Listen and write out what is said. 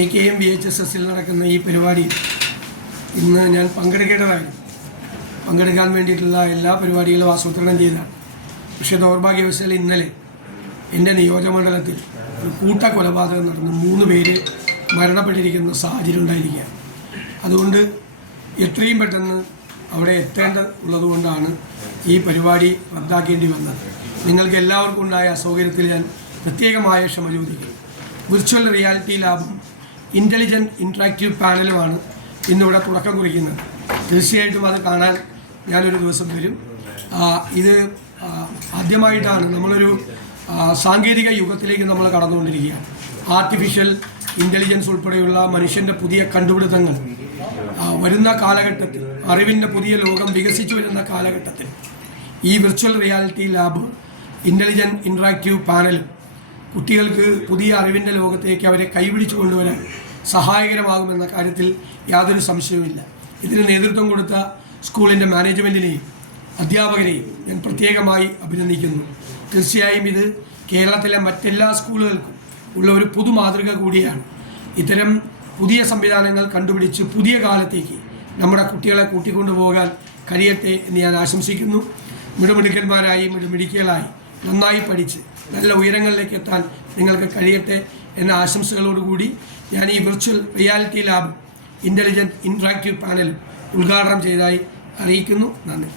AKM VHSSൽ നടക്കുന്ന ഈ പരിപാടിയിൽ ഇന്ന് ഞാൻ പങ്കെടുക്കേണ്ടതായിരുന്നു. പങ്കെടുക്കാൻ വേണ്ടിയിട്ടുള്ള എല്ലാ പരിപാടികളും ആസൂത്രണം ചെയ്തതാണ്. പക്ഷേ ദൗർഭാഗ്യവശാൽ ഇന്നലെ എൻ്റെ നിയോജകമണ്ഡലത്തിൽ ഒരു കൂട്ടക്കൊലപാതകം നടന്ന് 3 പേര് മരണപ്പെട്ടിരിക്കുന്ന സാഹചര്യം ഉണ്ടായിരിക്കുകയാണ്. അതുകൊണ്ട് എത്രയും പെട്ടെന്ന് അവിടെ എത്തേണ്ടതുള്ളതുകൊണ്ടാണ് ഈ പരിപാടി റദ്ദാക്കേണ്ടി വന്നത്. നിങ്ങൾക്ക് എല്ലാവർക്കും ഉണ്ടായ അസൗകര്യത്തിൽ ഞാൻ പ്രത്യേകമായ ക്ഷമ ചോദിക്കുന്നു. വിർച്വൽ റിയാലിറ്റി ലാബും ഇൻ്റലിജൻറ്റ് ഇൻട്രാക്റ്റീവ് പാനലുമാണ് ഇന്നിവിടെ തുടക്കം കുറിക്കുന്നത്. തീർച്ചയായിട്ടും അത് കാണാൻ ഞാനൊരു ദിവസം വരും. ഇത് ആദ്യമായിട്ടാണ് നമ്മളൊരു സാങ്കേതിക യുഗത്തിലേക്ക് നമ്മൾ കടന്നുകൊണ്ടിരിക്കുകയാണ്. ആർട്ടിഫിഷ്യൽ ഇൻ്റലിജൻസ് ഉൾപ്പെടെയുള്ള മനുഷ്യൻ്റെ പുതിയ കണ്ടുപിടുത്തങ്ങൾ വരുന്ന കാലഘട്ടത്തിൽ, അറിവിൻ്റെ പുതിയ ലോകം വികസിച്ചു വരുന്ന കാലഘട്ടത്തിൽ ഈ virtual reality lab intelligent interactive പാനലും കുട്ടികൾക്ക് പുതിയ അറിവിൻ്റെ ലോകത്തേക്ക് അവരെ കൈപിടിച്ചു കൊണ്ടുവരാൻ സഹായകരമാകുമെന്ന കാര്യത്തിൽ യാതൊരു സംശയവുമില്ല. ഇതിന് നേതൃത്വം കൊടുത്ത സ്കൂളിൻ്റെ മാനേജ്മെൻറ്റിനെയും അധ്യാപകരെയും ഞാൻ പ്രത്യേകമായി അഭിനന്ദിക്കുന്നു. തീർച്ചയായും ഇത് കേരളത്തിലെ മറ്റെല്ലാ സ്കൂളുകൾക്കും ഉള്ള ഒരു പുതുമാതൃക കൂടിയാണ്. ഇത്തരം പുതിയ സംവിധാനങ്ങൾ കണ്ടുപിടിച്ച് പുതിയ കാലത്തേക്ക് നമ്മുടെ കുട്ടികളെ കൂട്ടിക്കൊണ്ടുപോകാൻ കഴിയട്ടെ എന്ന് ഞാൻ ആശംസിക്കുന്നു. മിടുമിടുക്കന്മാരായി മിടുമിടുക്കികളായി നന്നായി പഠിച്ച് നല്ല ഉയരങ്ങളിലേക്ക് എത്താൻ നിങ്ങൾക്ക് കഴിയട്ടെ എന്ന ആശംസകളോടുകൂടി ഞാൻ ഈ virtual reality lab intelligent interactive panel ഉദ്ഘാടനം ചെയ്തതായി അറിയിക്കുന്നു. നന്ദി.